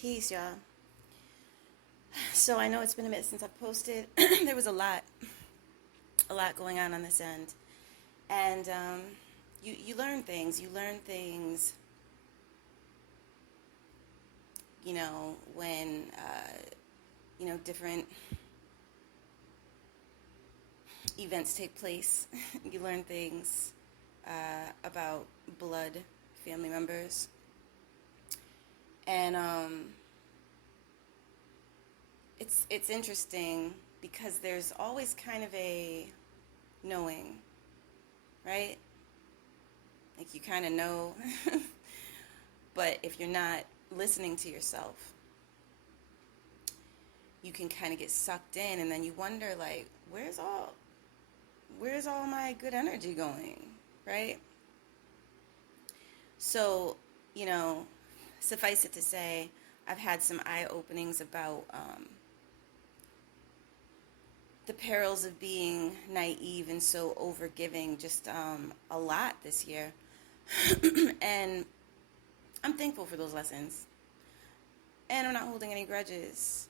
Peace, y'all. So I know it's been a minute since I've posted. There was a lot going on this end, and you learn things. You learn things. When different events take place, you learn things about blood, family members, and it's interesting because there's always kind of a knowing, right? Like you kind of know, but if you're not listening to yourself, you can kind of get sucked in, and then you wonder, like, where's all my good energy going, right? So, suffice it to say, I've had some eye openings about the perils of being naive and so overgiving, just a lot this year. And I'm thankful for those lessons. And I'm not holding any grudges.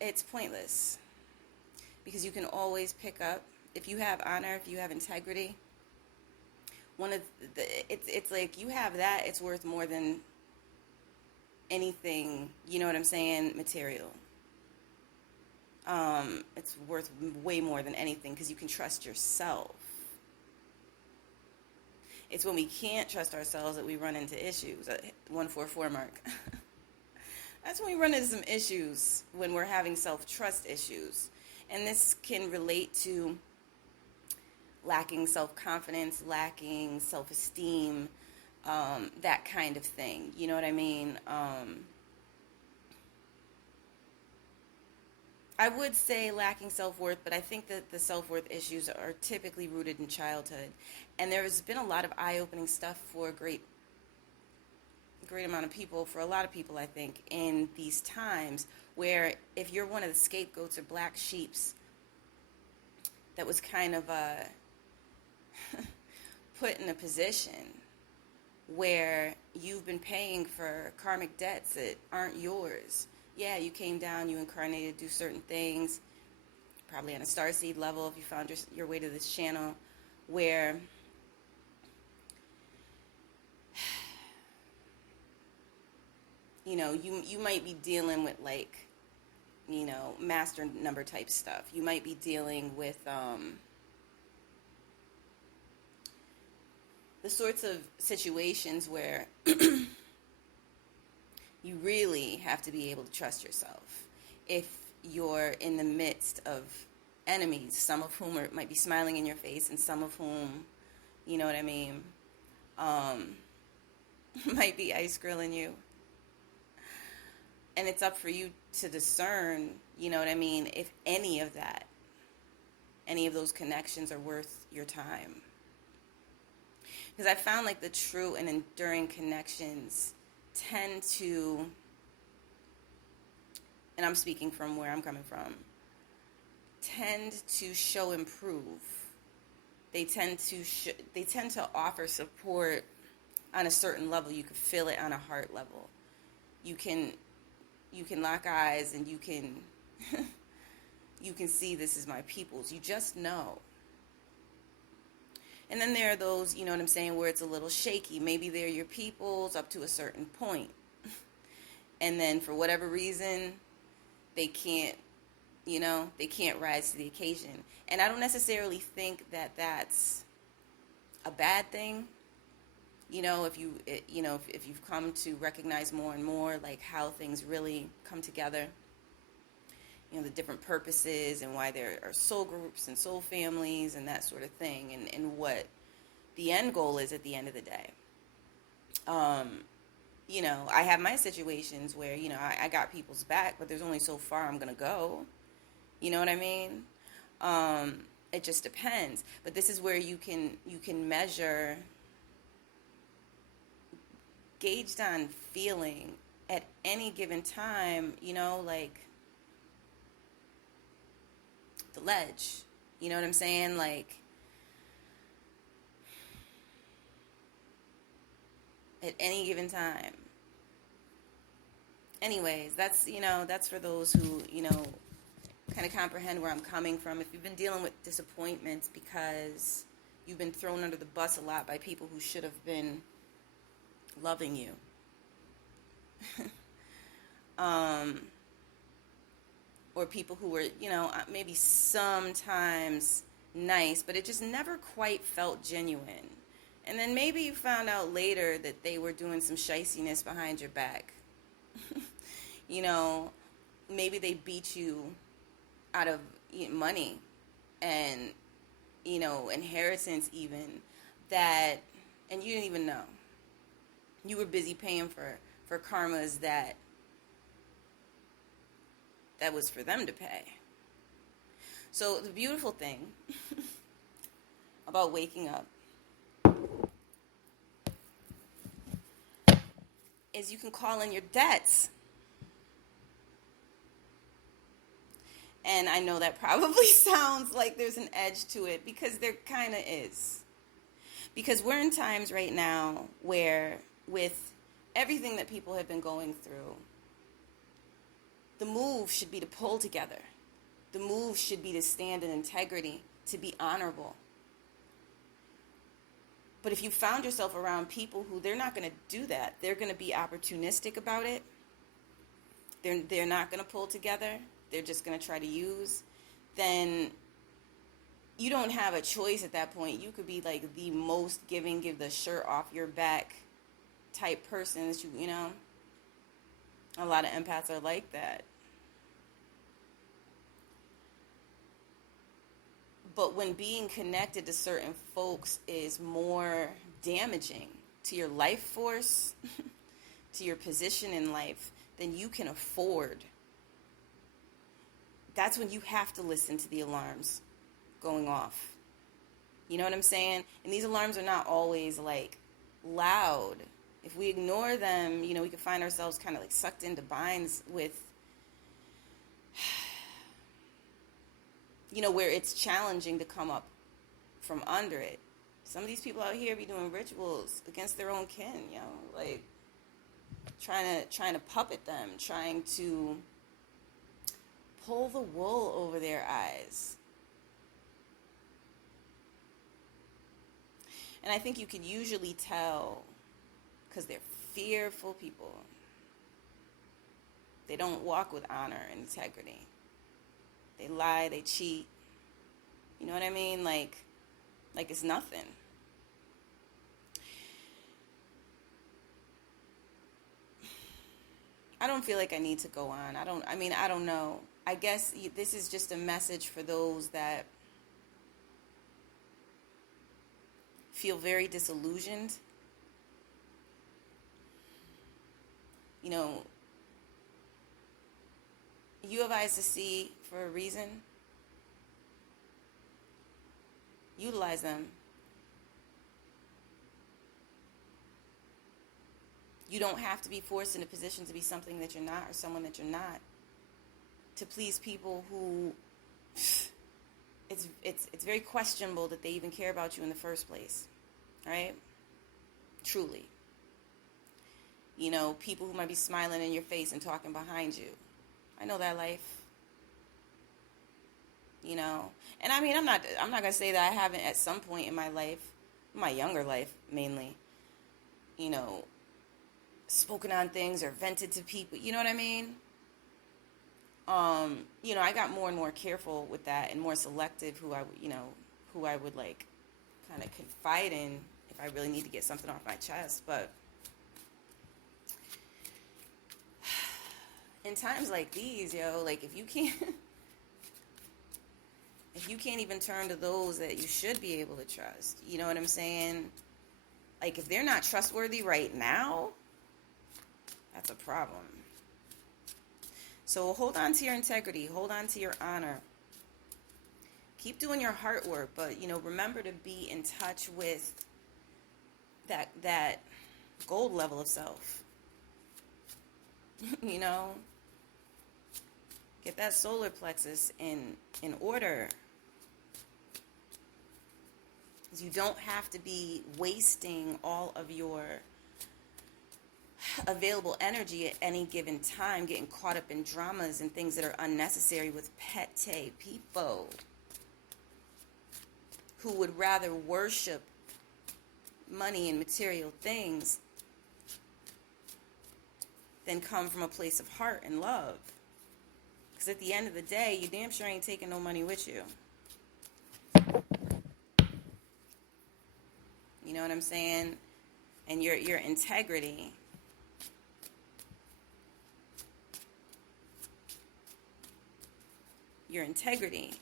It's pointless. Because you can always pick up, if you have honor, if you have integrity, it's like you have that, it's worth more than anything, you know what I'm saying, material. It's worth way more than anything because you can trust yourself. It's when we can't trust ourselves that we run into issues. 144 mark. That's when we run into some issues, when we're having self-trust issues. And this can relate to lacking self-confidence, lacking self-esteem, that kind of thing. You know what I mean? I would say lacking self-worth, but I think that the self-worth issues are typically rooted in childhood. And there's been a lot of eye-opening stuff for a great amount of people, for a lot of people, I think, in these times where if you're one of the scapegoats or black sheeps that was kind of put in a position where you've been paying for karmic debts that aren't yours. Yeah, you came down, you incarnated, do certain things, probably on a starseed level if you found your way to this channel, where you might be dealing with, like, master number type stuff. You might be dealing with the sorts of situations where you really have to be able to trust yourself. If you're in the midst of enemies, some of whom might be smiling in your face and some of whom, you know what I mean, might be ice grilling you. And it's up for you to discern, you know what I mean, if any of those connections are worth your time. Because I found like the true and enduring connections tend to, and I'm speaking from where I'm coming from, tend to show improve. They tend to offer support on a certain level. You can feel it on a heart level. You can lock eyes and you can you can see this is my people's. You just know. And then there are those, you know what I'm saying, where it's a little shaky. Maybe they're your peoples up to a certain point. And then for whatever reason, they can't rise to the occasion. And I don't necessarily think that that's a bad thing. If you've come to recognize more and more, like, how things really come together, the different purposes and why there are soul groups and soul families and that sort of thing, and what the end goal is at the end of the day. I have my situations where, I got people's back, but there's only so far I'm going to go. You know what I mean? It just depends. But this is where you can measure, gauged on feeling at any given time, like the ledge. You know what I'm saying? Like, at any given time, anyways, that's for those who, kind of comprehend where I'm coming from. If you've been dealing with disappointments because you've been thrown under the bus a lot by people who should have been loving you. Or people who were, maybe sometimes nice, but it just never quite felt genuine. And then maybe you found out later that they were doing some shiciness behind your back. Maybe they beat you out of money and, inheritance even, that, and you didn't even know. You were busy paying for karmas that was for them to pay. So the beautiful thing about waking up is you can call in your debts. And I know that probably sounds like there's an edge to it, because there kind of is. Because we're in times right now where, with everything that people have been going through, the move should be to pull together. The move should be to stand in integrity, to be honorable. But if you found yourself around people who, they're not going to do that, they're going to be opportunistic about it, they're not going to pull together, they're just going to try to use, then you don't have a choice at that point. You could be like the most giving, give the shirt off your back type person that a lot of empaths are like that. But when being connected to certain folks is more damaging to your life force, to your position in life, than you can afford, that's when you have to listen to the alarms going off. You know what I'm saying? And these alarms are not always like loud. If we ignore them, we can find ourselves kind of like sucked into binds with, where it's challenging to come up from under it. Some of these people out here be doing rituals against their own kin, like trying to puppet them, trying to pull the wool over their eyes. And I think you can usually tell because they're fearful people. They don't walk with honor and integrity. They lie, they cheat. You know what I mean? Like it's nothing. I don't feel like I need to go on. I don't know. I guess this is just a message for those that feel very disillusioned. You have eyes to see for a reason. Utilize them. You don't have to be forced in a position to be something that you're not, or someone that you're not, to please people who it's very questionable that they even care about you in the first place, right? Truly. People who might be smiling in your face and talking behind you. I know that life. And I'm not gonna say that I haven't at some point in my life, my younger life mainly, spoken on things or vented to people. You know what I mean? I got more and more careful with that and more selective who I would like kind of confide in if I really need to get something off my chest. But in times like these, like if you can't even turn to those that you should be able to trust, you know what I'm saying? Like if they're not trustworthy right now, that's a problem. So hold on to your integrity. Hold on to your honor. Keep doing your heart work, but, remember to be in touch with that gold level of self. Get that solar plexus in order. Because you don't have to be wasting all of your available energy at any given time, getting caught up in dramas and things that are unnecessary with petty people who would rather worship money and material things than come from a place of heart and love. Because at the end of the day, you damn sure ain't taking no money with you. You know what I'm saying? And your integrity. Your integrity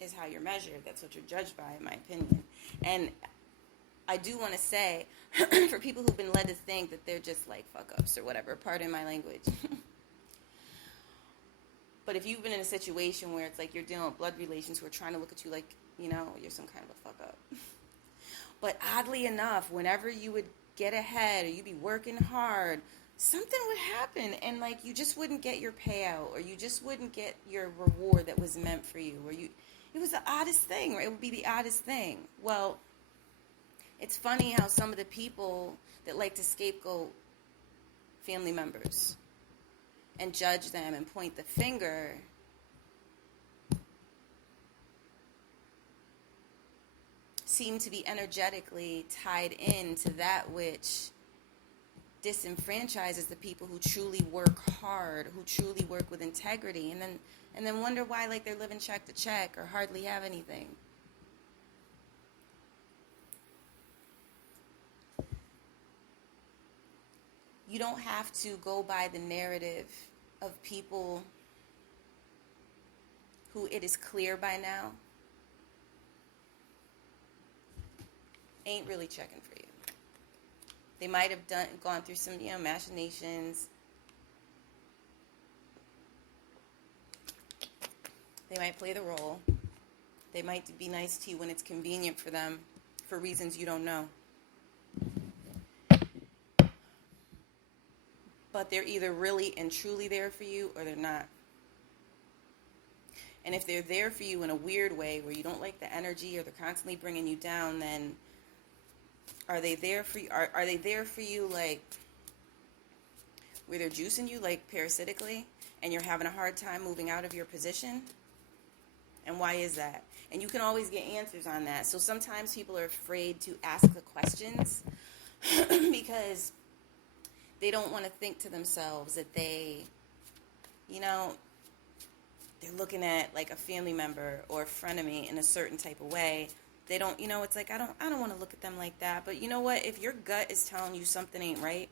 is how you're measured. That's what you're judged by, in my opinion. And I do want to say, for people who've been led to think that they're just like fuck-ups or whatever, pardon my language. But if you've been in a situation where it's like you're dealing with blood relations who are trying to look at you like, you know, you're some kind of a fuck-up. But oddly enough, whenever you would get ahead or you'd be working hard, something would happen and like you just wouldn't get your payout or you just wouldn't get your reward that was meant for you. Or it was the oddest thing, right? It would be the oddest thing. Well, it's funny how some of the people that like to scapegoat family members and judge them and point the finger seem to be energetically tied into that which disenfranchises the people who truly work hard, who truly work with integrity, and then wonder why like they're living check to check or hardly have anything. You don't have to go by the narrative of people who it is clear by now ain't really checking for you. They might have gone through some, machinations. They might play the role. They might be nice to you when it's convenient for them for reasons you don't know. But they're either really and truly there for you or they're not. And if they're there for you in a weird way where you don't like the energy or they're constantly bringing you down, then are they there for you? Are they there for you like where they're juicing you like parasitically and you're having a hard time moving out of your position? And why is that? And you can always get answers on that. So sometimes people are afraid to ask the questions because they don't want to think to themselves that they're looking at like a family member or a frenemy in a certain type of way. They don't, it's like, I don't want to look at them like that. But you know what? If your gut is telling you something ain't right,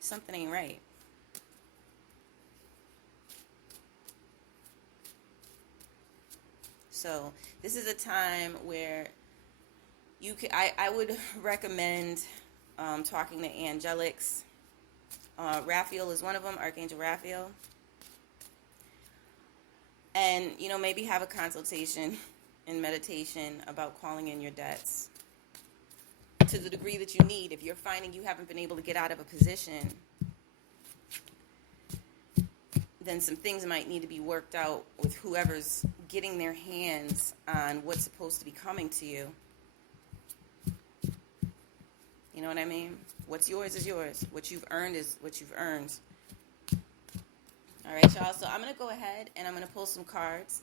something ain't right. So this is a time where I would recommend talking to angelics. Raphael is one of them, Archangel Raphael. And, maybe have a consultation in meditation about calling in your debts to the degree that you need. If you're finding you haven't been able to get out of a position, then some things might need to be worked out with whoever's getting their hands on what's supposed to be coming to you. You know what I mean? What's yours is yours. What you've earned is what you've earned. All right, y'all. So I'm going to go ahead and I'm going to pull some cards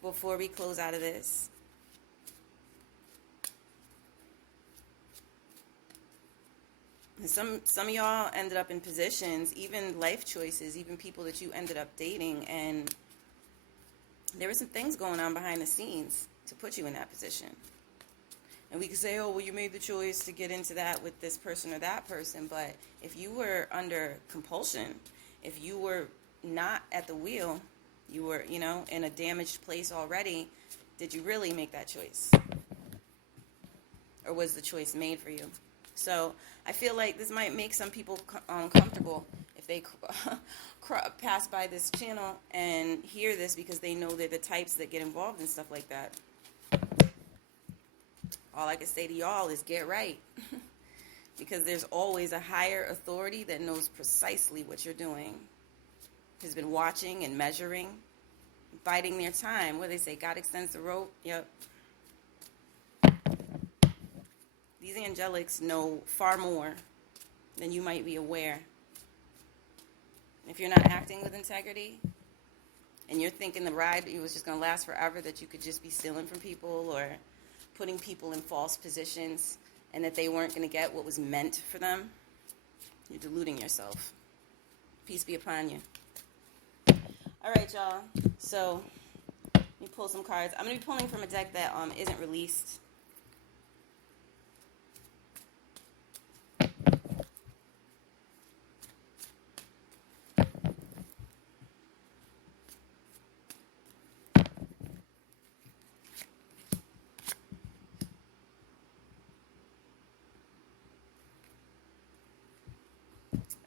before we close out of this. And some of y'all ended up in positions, even life choices, even people that you ended up dating, and there were some things going on behind the scenes to put you in that position. And we could say, oh, well, you made the choice to get into that with this person or that person, but if you were under compulsion, if you were not at the wheel, you were, in a damaged place already, did you really make that choice? Or was the choice made for you? So I feel like this might make some people comfortable if they pass by this channel and hear this because they know they're the types that get involved in stuff like that. All I can say to y'all is get right. Because there's always a higher authority that knows precisely what you're doing. Has been watching and measuring, biding their time. What do they say? God extends the rope. Yep. These angelics know far more than you might be aware. If you're not acting with integrity, and you're thinking the ride was just going to last forever, that you could just be stealing from people or putting people in false positions, and that they weren't going to get what was meant for them, you're deluding yourself. Peace be upon you. All right, y'all. So, let me pull some cards. I'm going to be pulling from a deck that isn't released.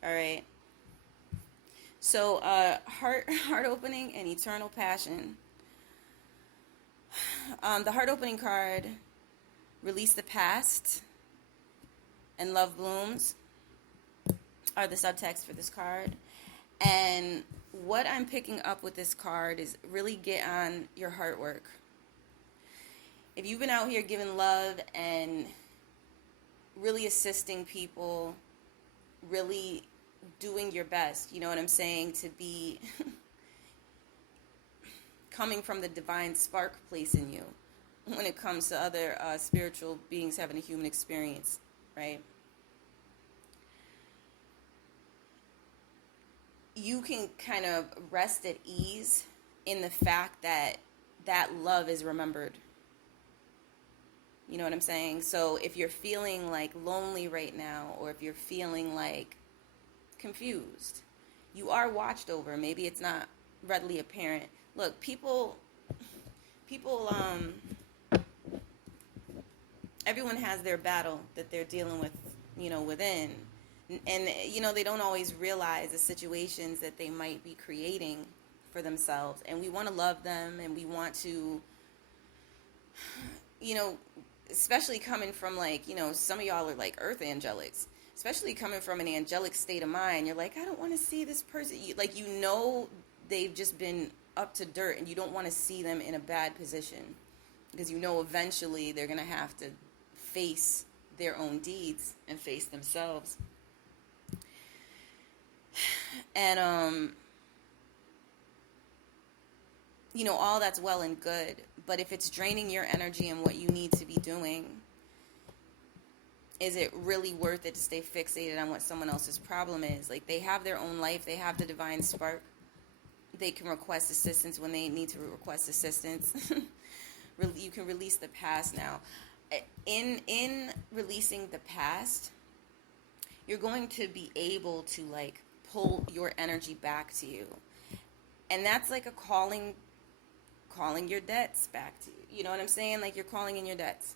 All right. So, heart opening and eternal passion. The heart opening card, release the past and love blooms, are the subtext for this card. And what I'm picking up with this card is really get on your heart work. If you've been out here giving love and really assisting people, really doing your best, you know what I'm saying, to be coming from the divine spark place in you when it comes to other spiritual beings having a human experience, right? You can kind of rest at ease in the fact that that love is remembered. You know what I'm saying? So if you're feeling like lonely right now, or if you're feeling like confused, you are watched over. Maybe it's not readily apparent. Look, people, everyone has their battle that they're dealing with, you know, within. And, you know, they don't always realize the situations that they might be creating for themselves. And we want to love them, and we want to, you know, especially coming from, like, you know, some of y'all are like earth angelics, especially coming from an angelic state of mind. You're like, I don't want to see this person. You know, they've just been up to dirt, and you don't want to see them in a bad position, because you know eventually they're going to have to face their own deeds and face themselves. And, you know, all that's well and good, but if it's draining your energy and what you need to be doing, is it really worth it to stay fixated on what someone else's problem is? Like, they have their own life, they have the divine spark, they can request assistance when they need to request assistance. You can release the past now. In releasing the past, you're going to be able to, like, pull your energy back to you. And that's like a calling your debts back to you. You know what I'm saying? Like, you're calling in your debts.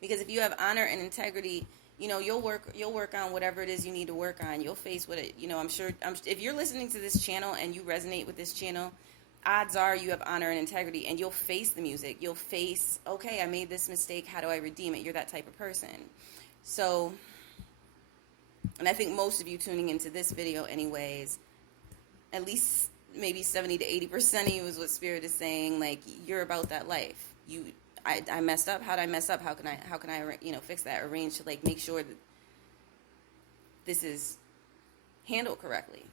Because if you have honor and integrity, you know, you'll work on whatever it is you need to work on. You'll face what it, you know, I'm sure if you're listening to this channel and you resonate with this channel, odds are you have honor and integrity, and you'll face the music. You'll face, okay, I made this mistake. How do I redeem it? You're that type of person. So, and I think most of you tuning into this video anyways, at least maybe 70 to 80% of you is what Spirit is saying. Like, you're about that life. I messed up. How did I mess up? How can I, you know, fix that? Arrange to, like, make sure that this is handled correctly.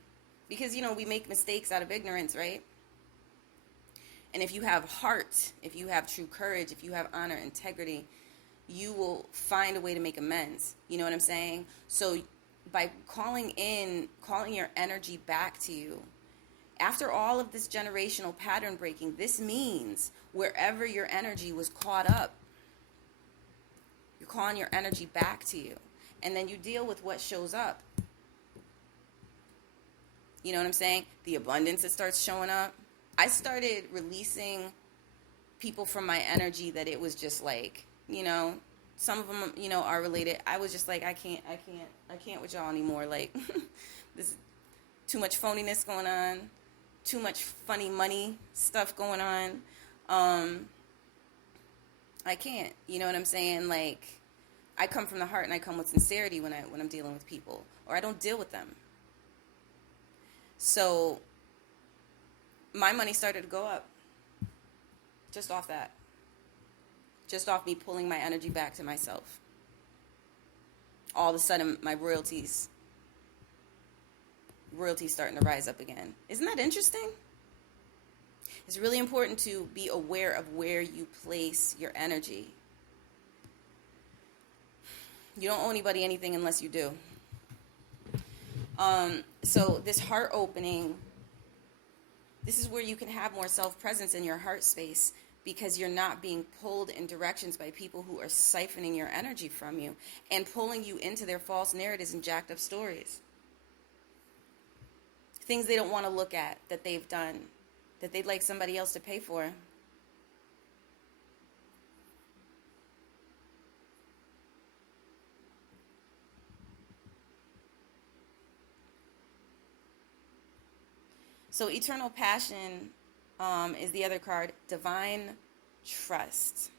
Because, you know, we make mistakes out of ignorance, right? And if you have heart, if you have true courage, if you have honor, integrity, you will find a way to make amends. You know what I'm saying? So by calling your energy back to you, after all of this generational pattern breaking, this means wherever your energy was caught up, you're calling your energy back to you. And then you deal with what shows up. You know what I'm saying? The abundance that starts showing up. I started releasing people from my energy that it was just like, you know, some of them, you know, are related. I was just like, I can't with y'all anymore. Like, there's too much phoniness going on, too much funny money stuff going on. I can't, you know what I'm saying? Like, I come from the heart, and I come with sincerity when I'm dealing with people, or I don't deal with them. So my money started to go up just off that. just off me pulling my energy back to myself. All of a sudden, my royalties starting to rise up again. Isn't that interesting? It's really important to be aware of where you place your energy. You don't owe anybody anything unless you do. So this heart opening, this is where you can have more self-presence in your heart space, because you're not being pulled in directions by people who are siphoning your energy from you and pulling you into their false narratives and jacked up stories. Things they don't want to look at that they've done, that they'd like somebody else to pay for. So eternal passion is the other card. Divine trust.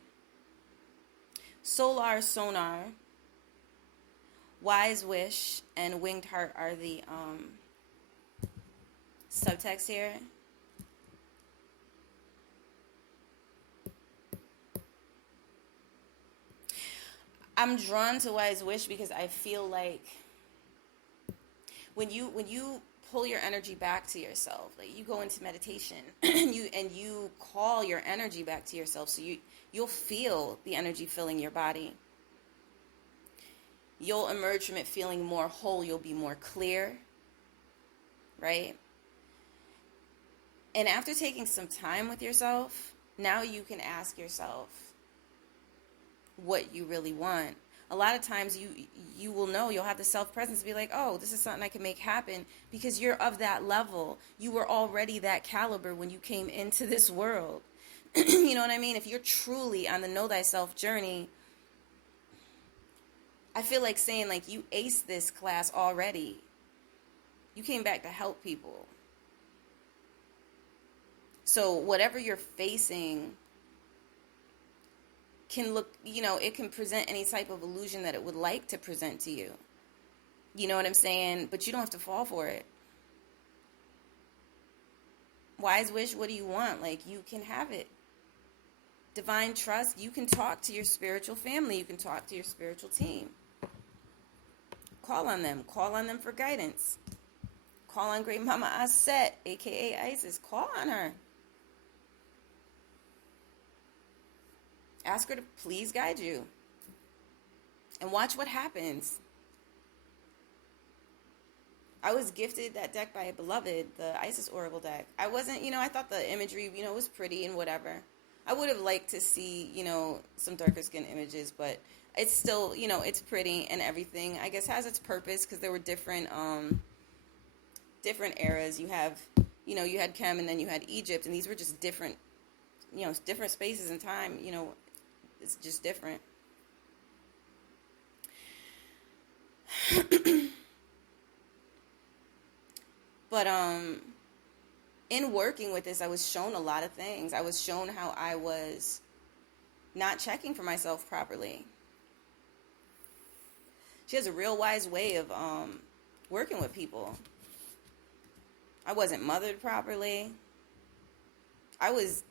Solar sonar, wise wish, and winged heart are the subtext here. I'm drawn to wise wish because I feel like when you pull your energy back to yourself, like you go into meditation and you call your energy back to yourself, so you'll feel the energy filling your body. You'll emerge from it feeling more whole. You'll be more clear, right? And after taking some time with yourself, now you can ask yourself what you really want. A lot of times you will know, you'll have the self-presence to be like, oh, this is something I can make happen, because you're of that level. You were already that caliber when you came into this world. You know what I mean? If you're truly on the know thyself journey, I feel like saying, like, you aced this class already. You came back to help people. So whatever you're facing can look, it can present any type of illusion that it would like to present to you. You know what I'm saying? But you don't have to fall for it. Wise wish, what do you want? Like, you can have it. Divine trust, you can talk to your spiritual family. You can talk to your spiritual team. Call on them. Call on them for guidance. Call on Great Mama Aset, a.k.a. Isis. Call on her. Ask her to please guide you. And watch what happens. I was gifted that deck by a beloved, the Isis Oracle deck. I wasn't, I thought the imagery, was pretty and whatever. I would have liked to see, some darker skin images, but it's still, it's pretty and everything. I guess has its purpose, because there were different eras. You have, you had Chem, and then you had Egypt, and these were just different, different spaces in time, it's just different. But in working with this, I was shown a lot of things. I was shown how I was not checking for myself properly. She has a real wise way of working with people. I wasn't mothered properly. I was...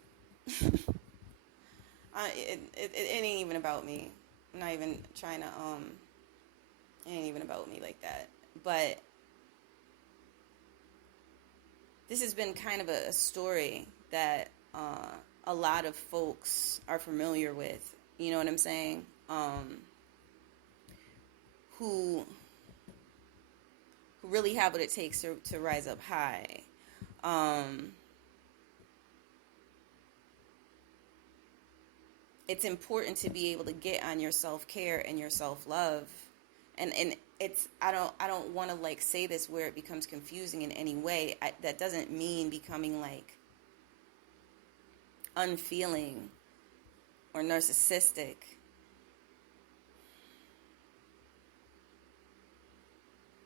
it ain't even about me. I'm not even trying to, it ain't even about me like that. But this has been kind of a story that a lot of folks are familiar with. You know what I'm saying? Who really have what it takes to rise up high. It's important to be able to get on your self-care and your self-love. And it's, I don't want to like say this where it becomes confusing in any way. That doesn't mean becoming like unfeeling or narcissistic.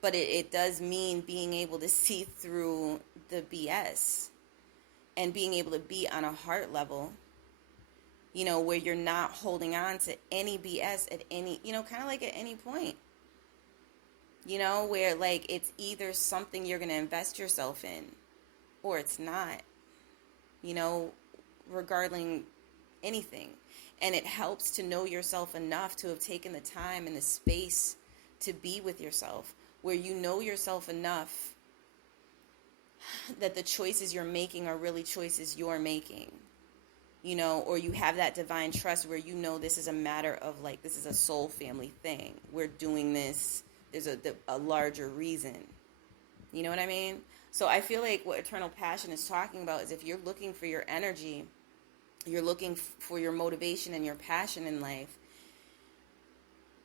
But it does mean being able to see through the BS and being able to be on a heart level, where you're not holding on to any BS at any, kind of like at any point, where like it's either something you're going to invest yourself in or it's not, regarding anything. And it helps to know yourself enough to have taken the time and the space to be with yourself, where you know yourself enough that the choices you're making are really choices you're making, you know, or you have that divine trust where you know this is a matter of, like, this is a soul family thing. We're doing this. There's a larger reason. You know what I mean? So I feel like what Eternal Passion is talking about is, if you're looking for your energy, you're looking for your motivation and your passion in life,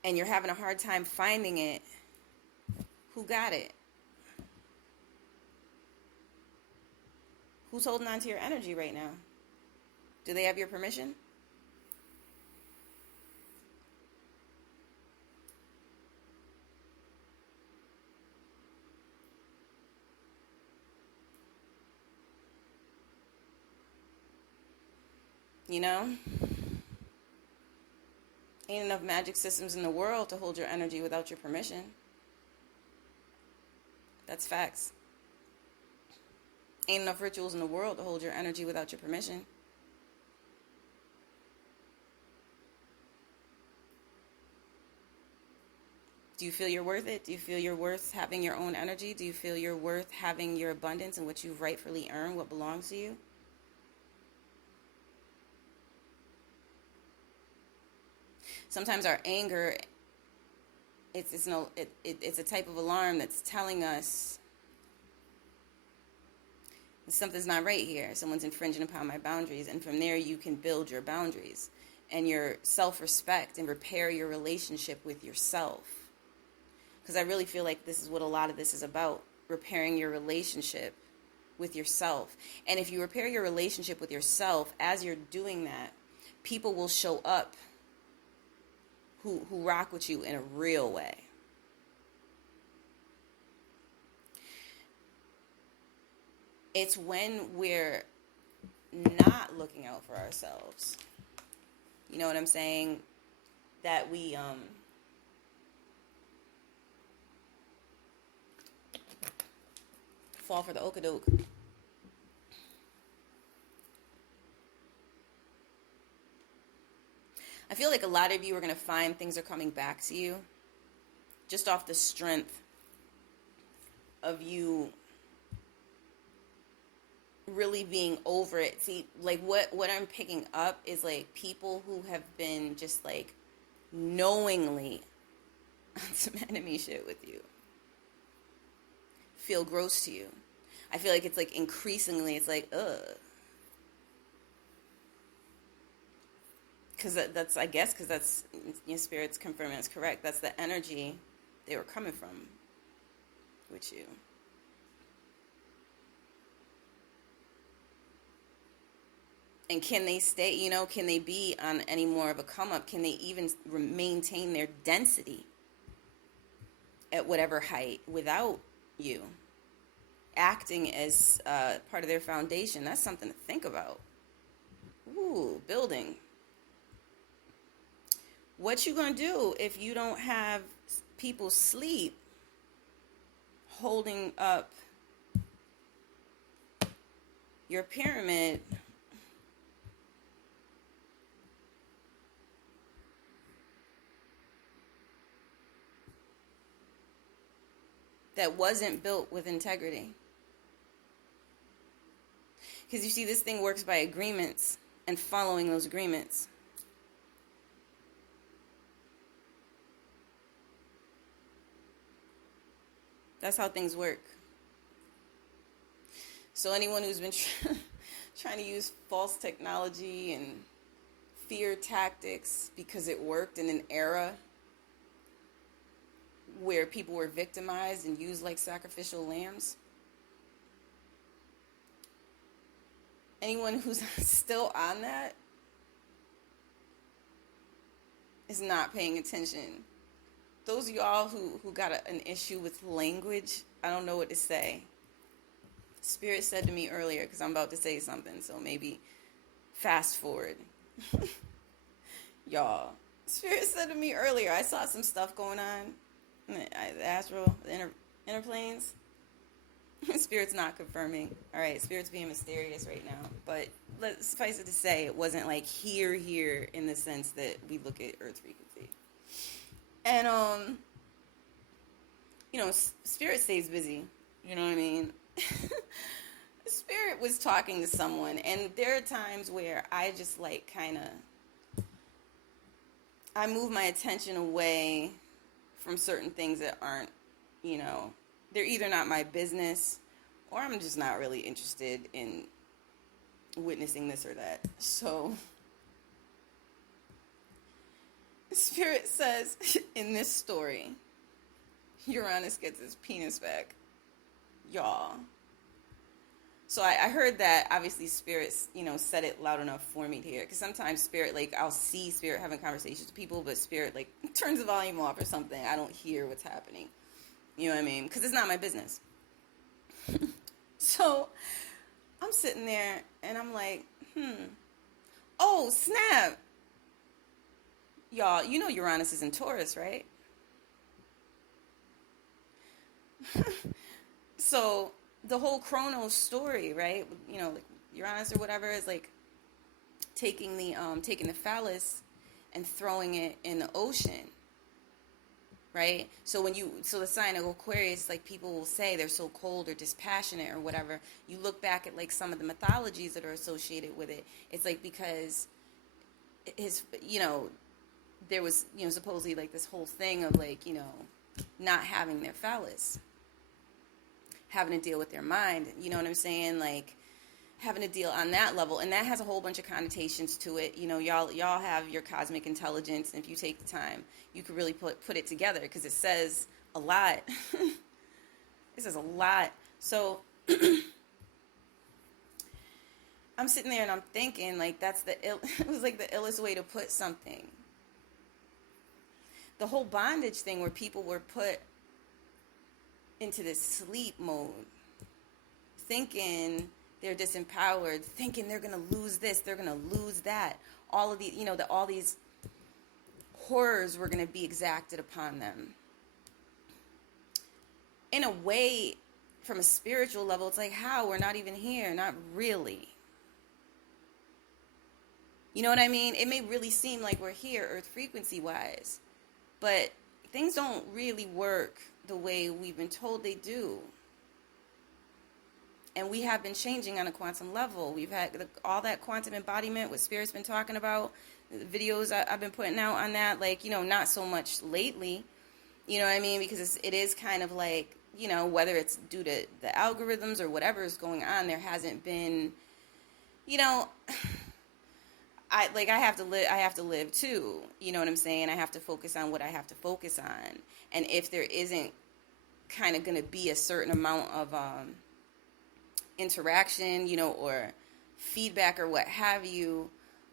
and you're having a hard time finding it, who got it? Who's holding on to your energy right now? Do they have your permission? You know? Ain't enough magic systems in the world to hold your energy without your permission. That's facts. Ain't enough rituals in the world to hold your energy without your permission. Do you feel you're worth it? Do you feel you're worth having your own energy? Do you feel you're worth having your abundance and what you've rightfully earned, what belongs to you? Sometimes our anger, it's a type of alarm that's telling us something's not right here. Someone's infringing upon my boundaries. And from there, you can build your boundaries and your self-respect and repair your relationship with yourself. Because I really feel like this is what a lot of this is about, repairing your relationship with yourself. And if you repair your relationship with yourself, as you're doing that, people will show up who rock with you in a real way. It's when we're not looking out for ourselves, you know what I'm saying, that we fall for the okadoke. I feel like a lot of you are going to find things are coming back to you just off the strength of you really being over it. See, like what I'm picking up is like people who have been just like knowingly on some enemy shit with you feel gross to you. I feel like it's like increasingly it's like, ugh. Because that's, I guess, because that's, your spirit's confirming it's correct. That's the energy they were coming from with you. And can they stay, you know, can they be on any more of a come up? Can they even maintain their density at whatever height without you acting as part of their foundation? That's something to think about. Ooh, building. What you gonna do if you don't have people sleep holding up your pyramid? That wasn't built with integrity. Because you see, this thing works by agreements and following those agreements. That's how things work. So anyone who's been trying to use false technology and fear tactics because it worked in an era where people were victimized and used like sacrificial lambs, anyone who's still on that is not paying attention. Those of y'all who got an issue with language, I don't know what to say. Spirit said to me earlier, because I'm about to say something, so maybe fast forward. Y'all, Spirit said to me earlier, I saw some stuff going on, the astral, the inner planes. Spirit's not confirming. All right, Spirit's being mysterious right now. But let's suffice it to say, it wasn't like here in the sense that we look at Earth frequency. And Spirit stays busy. You know what I mean? Spirit was talking to someone, and there are times where I just like kind of I move my attention away from certain things that aren't, they're either not my business or I'm just not really interested in witnessing this or that. So Spirit says in this story, Uranus gets his penis back. Y'all. So I heard that, obviously, Spirit, said it loud enough for me to hear. Because sometimes Spirit, I'll see Spirit having conversations with people, but Spirit, turns the volume off or something. I don't hear what's happening. You know what I mean? Because it's not my business. So I'm sitting there, and I'm like, oh, snap. Y'all, Uranus is in Taurus, right? So the whole Chronos story, right? Uranus or whatever is taking the phallus and throwing it in the ocean, right? So the sign of Aquarius, people will say they're so cold or dispassionate or whatever. You look back at some of the mythologies that are associated with it. It's because there was supposedly this whole thing of not having their phallus, having to deal with their mind, you know what I'm saying? Having to deal on that level. And that has a whole bunch of connotations to it. Y'all have your cosmic intelligence. And if you take the time, you could really put it together because it says a lot. It says a lot. So I'm sitting there and I'm thinking that's it was the illest way to put something. The whole bondage thing where people were put into this sleep mode, thinking they're disempowered, thinking they're going to lose this, they're going to lose that. All of these, that all these horrors were going to be exacted upon them. In a way, from a spiritual level, it's how? We're not even here. Not really. You know what I mean? It may really seem like we're here, Earth frequency-wise, but things don't really work the way we've been told they do. And we have been changing on a quantum level. We've had all that quantum embodiment, what Spirit's been talking about, the videos I've been putting out on that, not so much lately, you know what I mean? Because it is kind of whether it's due to the algorithms or whatever is going on, there hasn't been, I have to live too. You know what I'm saying? I have to focus on what I have to focus on. And if there isn't kind of going to be a certain amount of interaction, or feedback or what have you,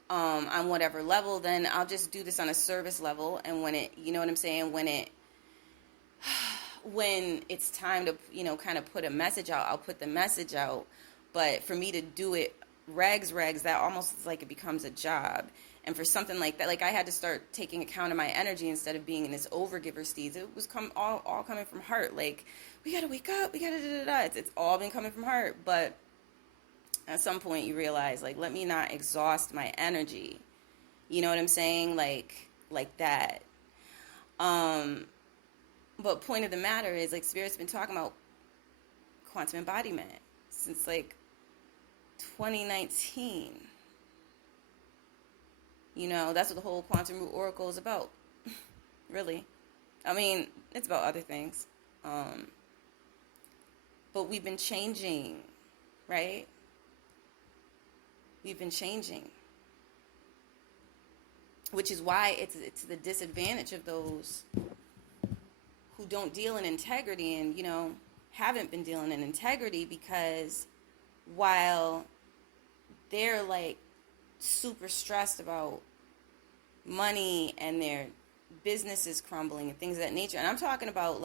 on whatever level, then I'll just do this on a service level. And when it, you know what I'm saying? When it's time to, kind of put a message out, I'll put the message out. But for me to do it rags, that almost is it becomes a job. And for something like that, I had to start taking account of my energy instead of being in this overgiver stage. It was all coming from heart. We got to wake up. We got to da-da-da. It's all been coming from heart. But at some point you realize, let me not exhaust my energy. You know what I'm saying? Like that. But point of the matter is, Spirit's been talking about quantum embodiment since, 2019. That's what the whole Quantum Root Oracle is about. Really. I mean, it's about other things. But we've been changing, right? We've been changing. Which is why it's the disadvantage of those who don't deal in integrity and, haven't been dealing in integrity, because while they're super stressed about money and their businesses crumbling and things of that nature. And I'm talking about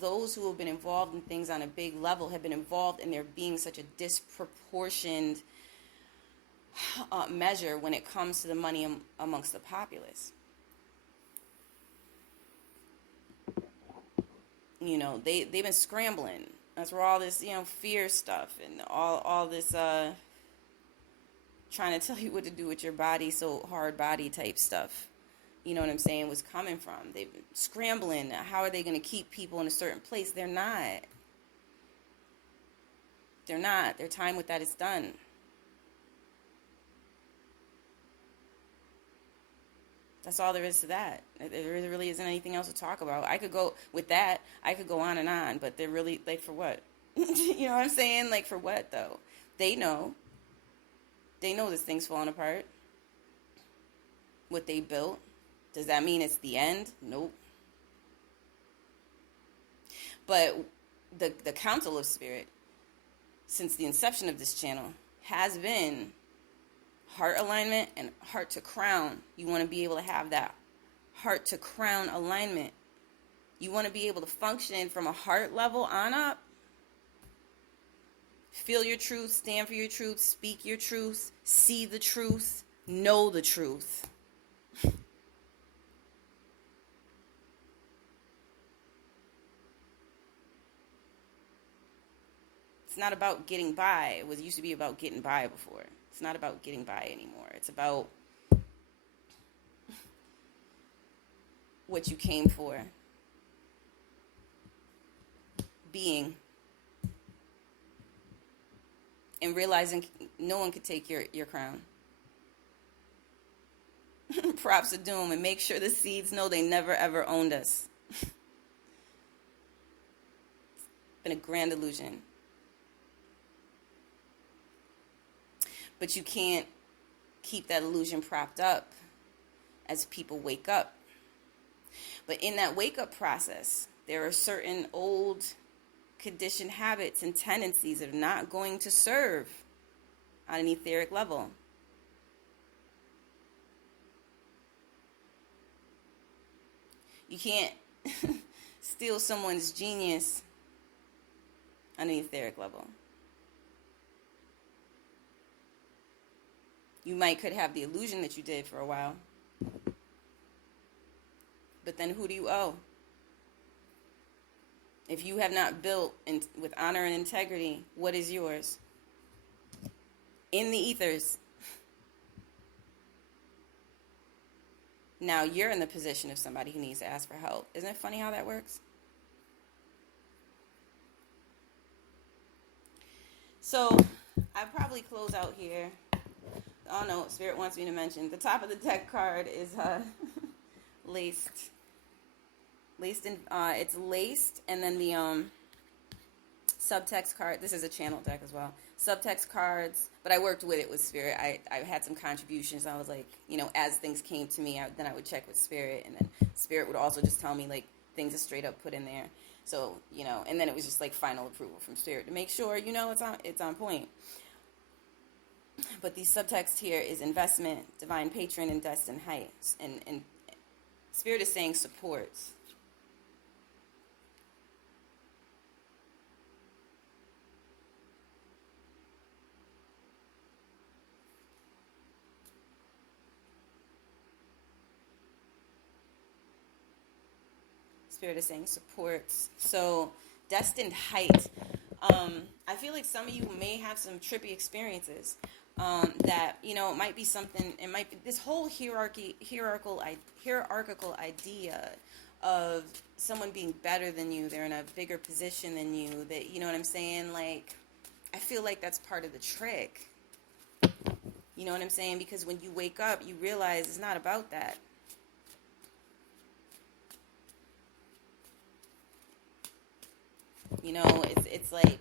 those who have been involved in things on a big level have been involved in there being such a disproportioned measure when it comes to the money amongst the populace. They've been scrambling That's where all this, fear stuff and all this trying to tell you what to do with your body, so hard body type stuff. You know what I'm saying, was coming from. They've been scrambling. How are they going to keep people in a certain place? They're not. They're not. Their time with that is done. That's all there is to that. There really isn't anything else to talk about. I could go with that. I could go on and on, but they're really, like, for what? You know what I'm saying? Like, for what, though? They know. They know this thing's falling apart. What they built. Does that mean it's the end? Nope. But the Council of Spirit, since the inception of this channel, has been heart alignment and heart to crown. You want to be able to have that heart to crown alignment. You want to be able to function from a heart level on up. Feel your truth, stand for your truth, speak your truth, see the truth, know the truth. It's not about getting by. It used to be about getting by before. It's not about getting by anymore. It's about what you came for. Being. And realizing no one could take your crown. Props to Doom. And make sure the seeds know they never ever owned us. It's been a grand illusion. But you can't keep that illusion propped up as people wake up. But in that wake-up process, there are certain old conditioned habits and tendencies that are not going to serve on an etheric level. You can't steal someone's genius on an etheric level. You could have the illusion that you did for a while. But then who do you owe? If you have not built with honor and integrity, what is yours? In the ethers. Now you're in the position of somebody who needs to ask for help. Isn't it funny how that works? So I'll probably close out here. Oh no, Spirit wants me to mention the top of the deck card is laced in it's laced, and then the subtext card. This is a channel deck as well. Subtext cards, but I worked with it with Spirit. I had some contributions. I was like, as things came to me, then I would check with Spirit, and then Spirit would also just tell me like things to straight up put in there. So and then it was just like final approval from Spirit to make sure it's on point. But the subtext here is investment, divine patron, and destined heights. And Spirit is saying supports. Spirit is saying supports. So, destined height. I feel like some of you may have some trippy experiences. That it might be something. It might be this whole hierarchical idea of someone being better than you. They're in a bigger position than you. That you know what I'm saying. Like, I feel like that's part of the trick. You know what I'm saying? Because when you wake up, you realize it's not about that. It's like.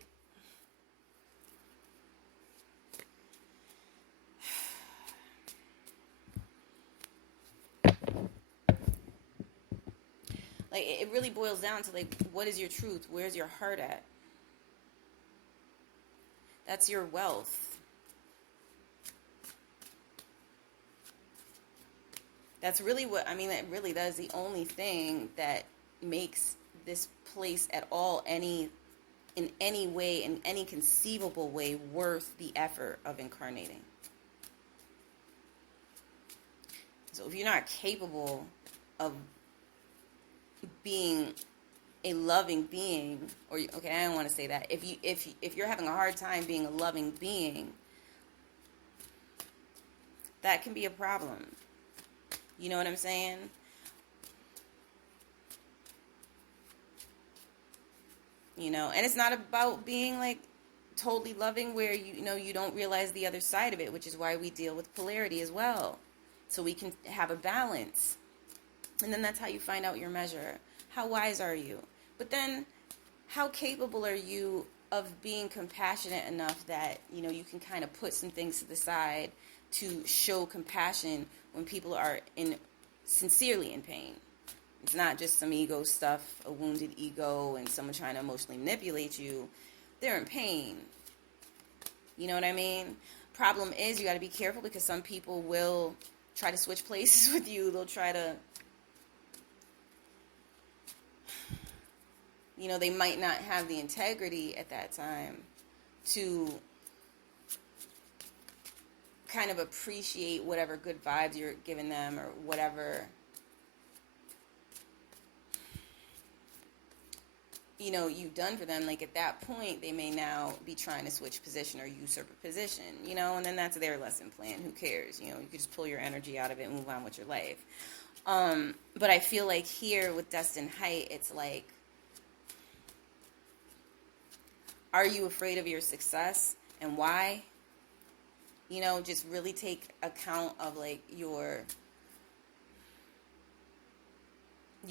Like, it really boils down to, like, what is your truth? Where's your heart at? That's your wealth. That's really that really that is the only thing that makes this place at all in any way, in any conceivable way, worth the effort of incarnating. So if you're not capable of being a loving being, or okay, I don't want to say that. If you're having a hard time being a loving being, that can be a problem. You know what I'm saying? You know, and it's not about being like totally loving where you know you don't realize the other side of it, which is why we deal with polarity as well, so we can have a balance. And then that's how you find out your measure. How wise are you? But then how capable are you of being compassionate enough that, you know, you can kind of put some things to the side to show compassion when people are sincerely in pain. It's not just some ego stuff, a wounded ego and someone trying to emotionally manipulate you. They're in pain. You know what I mean? Problem is, you got to be careful because some people will try to switch places with you. They'll try to, you know, they might not have the integrity at that time to kind of appreciate whatever good vibes you're giving them or whatever, you know, you've done for them. Like at that point, they may now be trying to switch position or usurp a position, you know, and then that's their lesson plan. Who cares? You know, you could just pull your energy out of it and move on with your life. But I feel like here with Destined Height, it's like, are you afraid of your success and why? You know, just really take account of like your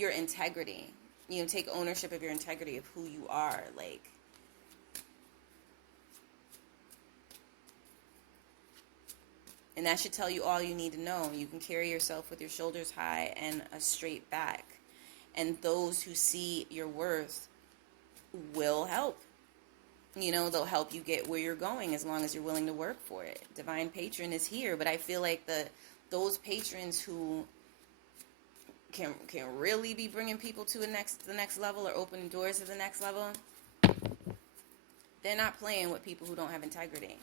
integrity. You know, take ownership of your integrity of who you are. Like, and that should tell you all you need to know. You can carry yourself with your shoulders high and a straight back. And those who see your worth will help. You know, they'll help you get where you're going as long as you're willing to work for it. Divine Patron is here, but I feel like those patrons who can really be bringing people to the next level or opening doors to the next level, they're not playing with people who don't have integrity.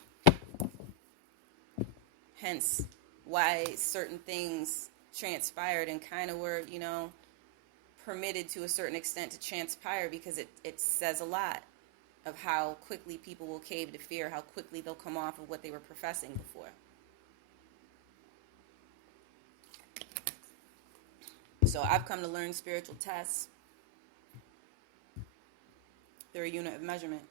Hence why certain things transpired and kind of were, you know, permitted to a certain extent to transpire, because it says a lot of how quickly people will cave to fear, how quickly they'll come off of what they were professing before. So I've come to learn spiritual tests. They're a unit of measurement.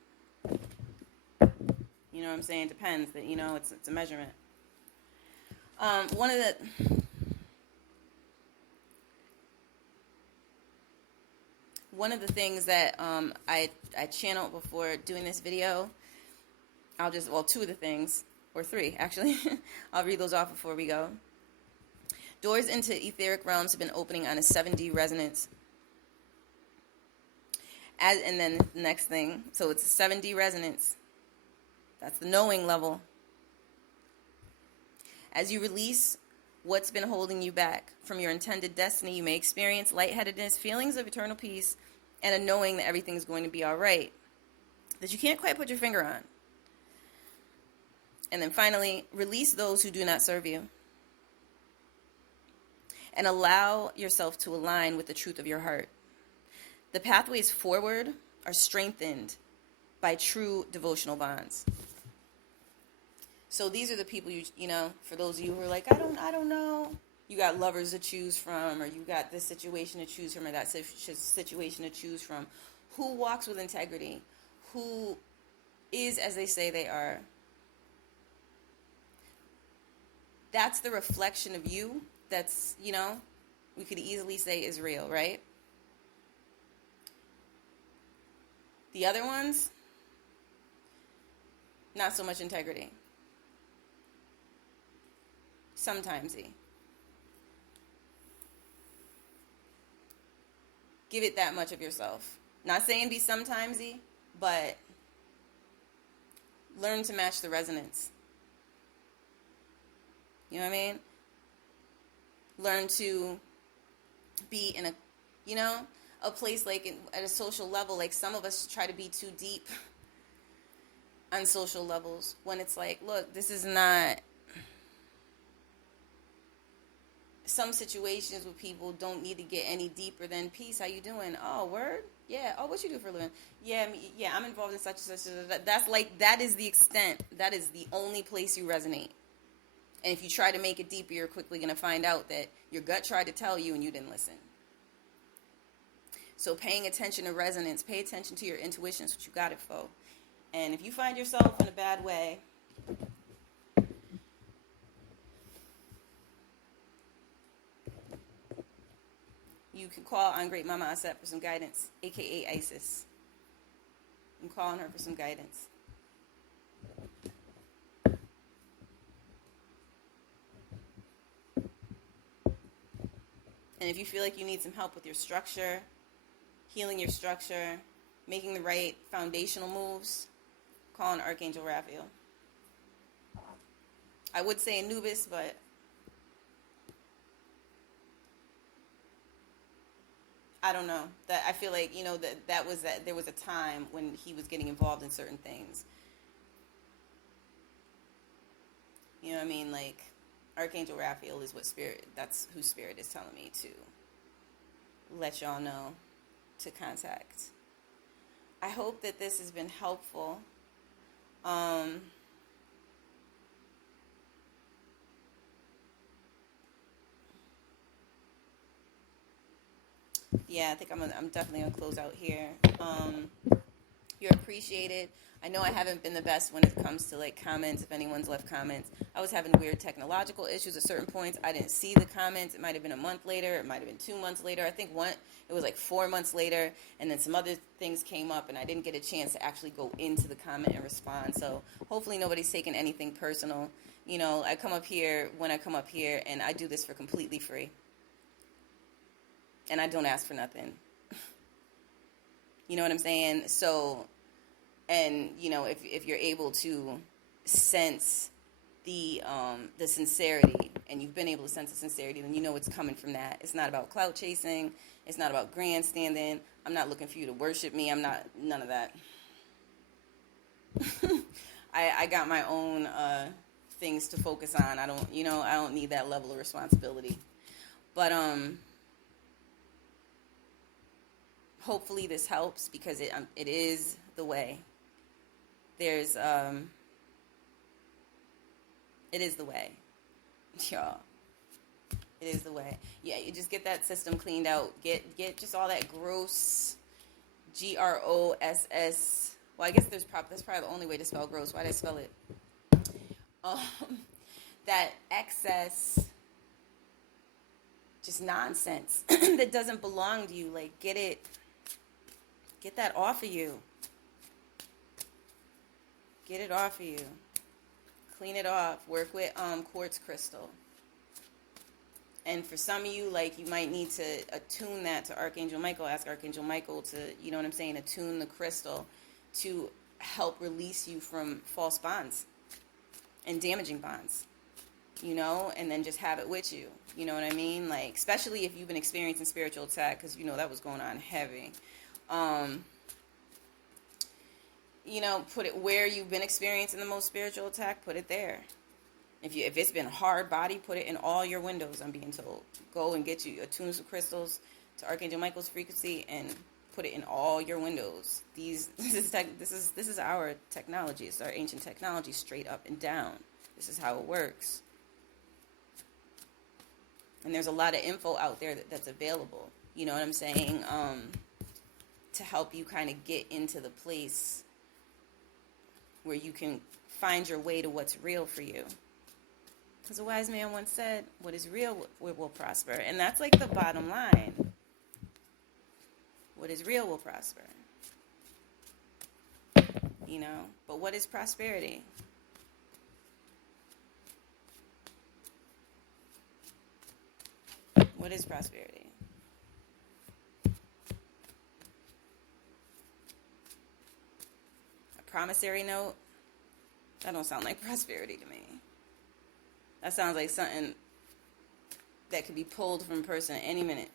You know what I'm saying? Depends. That, you know, it's a measurement. One of the things that I channeled before doing this video, two of the things, or three actually, I'll read those off before we go. Doors into etheric realms have been opening on a 7D resonance. And then the next thing, so it's a 7D resonance. That's the knowing level. As you release what's been holding you back from your intended destiny, you may experience lightheadedness, feelings of eternal peace, and a knowing that everything's going to be all right, that you can't quite put your finger on. And then finally, release those who do not serve you. And allow yourself to align with the truth of your heart. The pathways forward are strengthened by true devotional bonds. So these are the people you know, for those of you who are like, I don't know. You got lovers to choose from, or you got this situation to choose from, or that situation to choose from. Who walks with integrity? Who is as they say they are? That's the reflection of you. That's, you know, we could easily say is real, right? The other ones, not so much integrity. Sometimesy. Give it that much of yourself. Not saying be sometimesy, but learn to match the resonance. You know what I mean? Learn to be in a place like at a social level. Like some of us try to be too deep on social levels when it's like, look, this is not some situations with people don't need to get any deeper than peace. How you doing? Oh, word? Yeah. Oh, what you do for a living? Yeah, yeah, I'm involved in such and such. That's like, that is the extent. That is the only place you resonate. And if you try to make it deeper, you're quickly going to find out that your gut tried to tell you and you didn't listen. So paying attention to resonance, pay attention to your intuition. That's what you got it for. And if you find yourself in a bad way, you can call on Great Mama Aset for some guidance, aka Isis. I'm calling her for some guidance. And if you feel like you need some help with your structure, healing your structure, making the right foundational moves, call on Archangel Raphael. I would say Anubis, but I don't know. That I feel like, that there was a time when he was getting involved in certain things. You know what I mean? Like, Archangel Raphael is that's who Spirit is telling me to let y'all know to contact. I hope that this has been helpful. Yeah, I think I'm definitely gonna close out here. You're appreciated. I know I haven't been the best when it comes to like comments. If anyone's left comments, I was having weird technological issues at certain points. I didn't see the comments. It might have been a month later. It might have been 2 months later. I think it was like 4 months later, and then some other things came up, and I didn't get a chance to actually go into the comment and respond. So hopefully nobody's taking anything personal. I come up here when I come up here, and I do this for completely free, and I don't ask for nothing. You know what I'm saying? So. And, if you're able to sense the sincerity, and you've been able to sense the sincerity, then you know it's coming from that. It's not about clout chasing. It's not about grandstanding. I'm not looking for you to worship me. I'm not, none of that. I got my own things to focus on. I don't need that level of responsibility. But hopefully this helps, because it is the way. It is the way, y'all. It is the way. Yeah, you just get that system cleaned out. Get just all that gross, gross. Well, I guess that's probably the only way to spell gross. Why did I spell it? That excess, just nonsense that doesn't belong to you. Like, get that off of you. Get it off of you. Clean it off. Work with quartz crystal. And for some of you, like, you might need to attune that to Archangel Michael. Ask Archangel Michael to, attune the crystal to help release you from false bonds and damaging bonds, and then just have it with you. You know what I mean? Like, especially if you've been experiencing spiritual attack, because, that was going on heavy. Put it where you've been experiencing the most spiritual attack, put it there. If it's been hard body, put it in all your windows, I'm being told. Go and get you attune some crystals to Archangel Michael's frequency and put it in all your windows. This is our technology. It's our ancient technology, straight up and down. This is how it works. And there's a lot of info out there that's available. You know what I'm saying? To help you kind of get into the place where you can find your way to what's real for you. Because a wise man once said, what is real will prosper. And that's like the bottom line. What is real will prosper. But what is prosperity? What is prosperity? A promissory note? That don't sound like prosperity to me. That sounds like something that could be pulled from a person at any minute.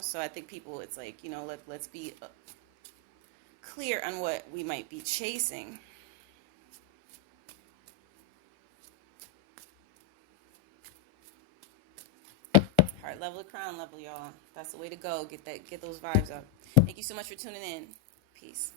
So I think people, it's like, let's be clear on what we might be chasing. heart level to crown level, y'all. That's the way to go. Get those vibes up. Thank you so much for tuning in. Peace.